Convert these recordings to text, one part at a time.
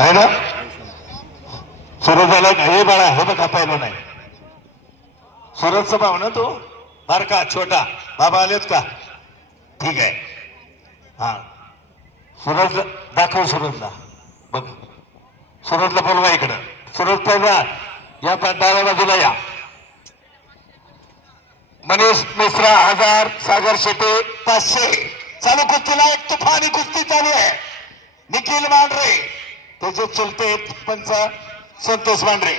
आहे ना? सुरू झाला हे बाळा, हे बघा पाहिलं नाही. सुरजचा भाव ना तो, बार का छोटा बाबा आलेत का? ठीक आहे. हा सूरज दाखव, सूरजला बघ, सूरजला बोलवा इकडं. सूरज पहिला या डाव्या बाजूला या. मनीष मिश्रा 1000, सागर शेटे 500. चालू कुस्तीला एक तुफानी कुस्ती चालू आहे. निखिल मांढरे त्याचे चुलते पंच संतोष मांढरे.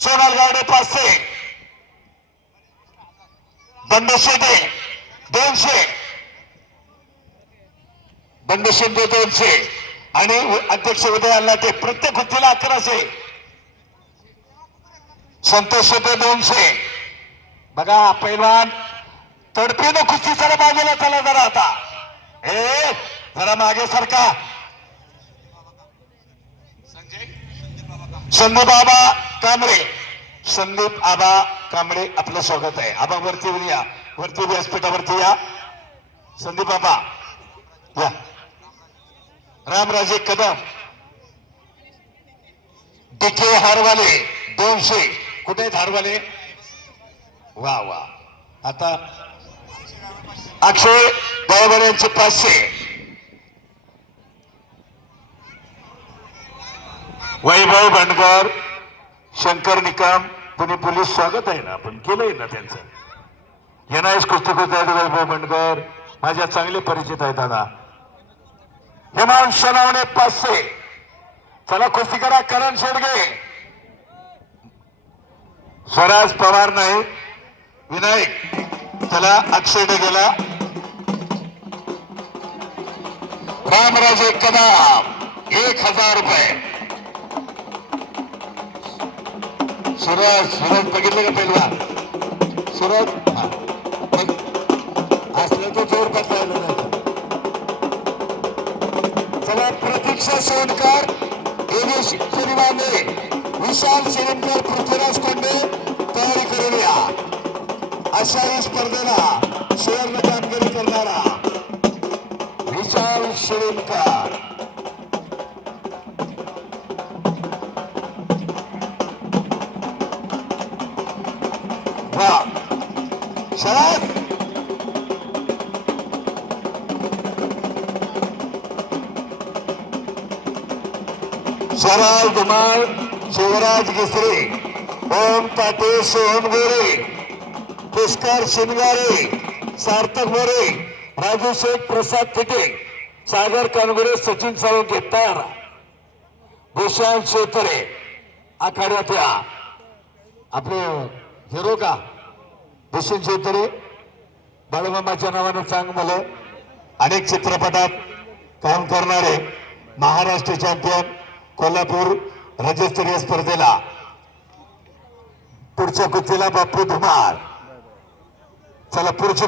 सोनाल गावडे 500, बंडू शेटे 200, बंडू शेटे 200 आणि अध्यक्ष उदय अल्लाटे प्रत्येक कुस्तीला 1100. संतोष शेटे 200. बघा पैलवान तडपीनं कुस्ती जरा बाजूला चला जरा. आता हे जरा मागे सरका. संदीप आबा कांबळे, संदीप आबा कांबळे आपलं स्वागत आहे. आबा वरती या, वरती व्यासपीठावरती या. संदीप आबा या. रामराजे कदम, डीके हारवाले 200. कुठे आहेत हारवाले? वा वा. आता अक्षय गायवाड्यांचे 500. वैभव बंडकर, शंकर निकम, पुणे पोलीस स्वागत आहे ना, आपण केलंय ना त्यांचं. येणारेच कुस्ती करत आहेत वैभव बंडकर, माझ्या चांगले परिचित आहेत दादा. हेमान सोनावणे 500. चला कुस्ती करा. करण शेडगे, स्वराज पवार नाही, विनायक. चला अक्षय गेला. रामराजे कदम 1000 रुपये. सूरज, सूरज बघितलं का पहिलवान? सूरज असलं तो जोर बदलायला नाही. चला प्रतीक्षा सोनकर, देवी शिवाने, विशाल शिरंकर, पृथ्वीराज कोंडे तयारी करून या. अशा स्पर्धेला सुवर्ण कामगिरी करणारा विशाल शिरंकर. शरद शराल धुमाळ, शिवराज गिसरे, ओम ताटे, सोहम गोरे, पुष्कर शिनगारे, सार्थक मोरे, राजू शेख, प्रसाद थिटे, सागर कानगुरे, सचिन साळुंके तयार. भूषण शेतरे आखाड्यात या. आपले हिरो का भूषण शेतरे, बाळूमामाच्या नावानं चांग मुलं, अनेक चित्रपटात काम करणारे, महाराष्ट्र चॅम्पियन, कोल्हापूर राज्यस्तरीय स्पर्धेला. पुढच्या कुस्तीला बापू धुमाळ. चला पुढची